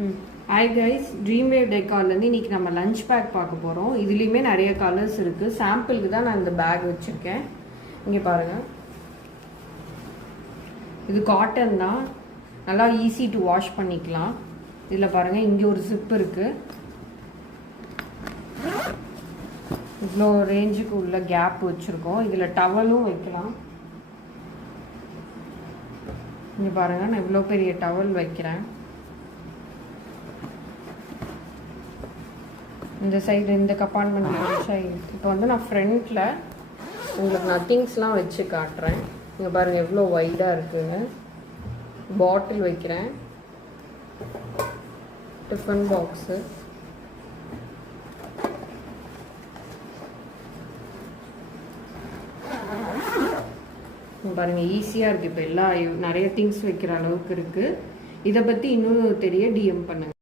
Hi guys, dream wave டெக்கார்லேருந்து இன்றைக்கி நம்ம lunch back பார்க்க போகிறோம். இதுலேயுமே நிறைய கலர்ஸ் இருக்குது. சாம்பிளுக்கு தான் நான் இந்த பேக் வச்சுருக்கேன். இங்கே பாருங்கள், இது காட்டன் தான், நல்லா ஈஸி டு வாஷ் பண்ணிக்கலாம். இதில் பாருங்கள், இங்கே ஒரு ஜிப் இருக்குது. இவ்வளோ ரேஞ்சுக்கு உள்ள கேப் வச்சுருக்கோம். இதில் டவலும் வைக்கலாம். இங்கே பாருங்கள், நான் இவ்வளோ பெரிய டவல் வைக்கிறேன். இந்த சைடு இந்த கம்பார்ட்மெண்ட் வச்சா இப்போ வந்து நான் ஃப்ரண்ட்டில் உங்களுக்கு நான் திங்ஸ்லாம் வச்சு காட்டுறேன். இங்கே பாருங்கள் எவ்வளோ வைடாக இருக்குங்க. பாட்டில் வைக்கிறேன், டிஃபன் பாக்ஸு, பாருங்கள் ஈஸியாக இருக்குது. இப்போ நிறைய திங்ஸ் வைக்கிற அளவுக்கு இருக்குது. இதை பற்றி இன்னும் தெரிய டிஎம் பண்ணுங்கள்.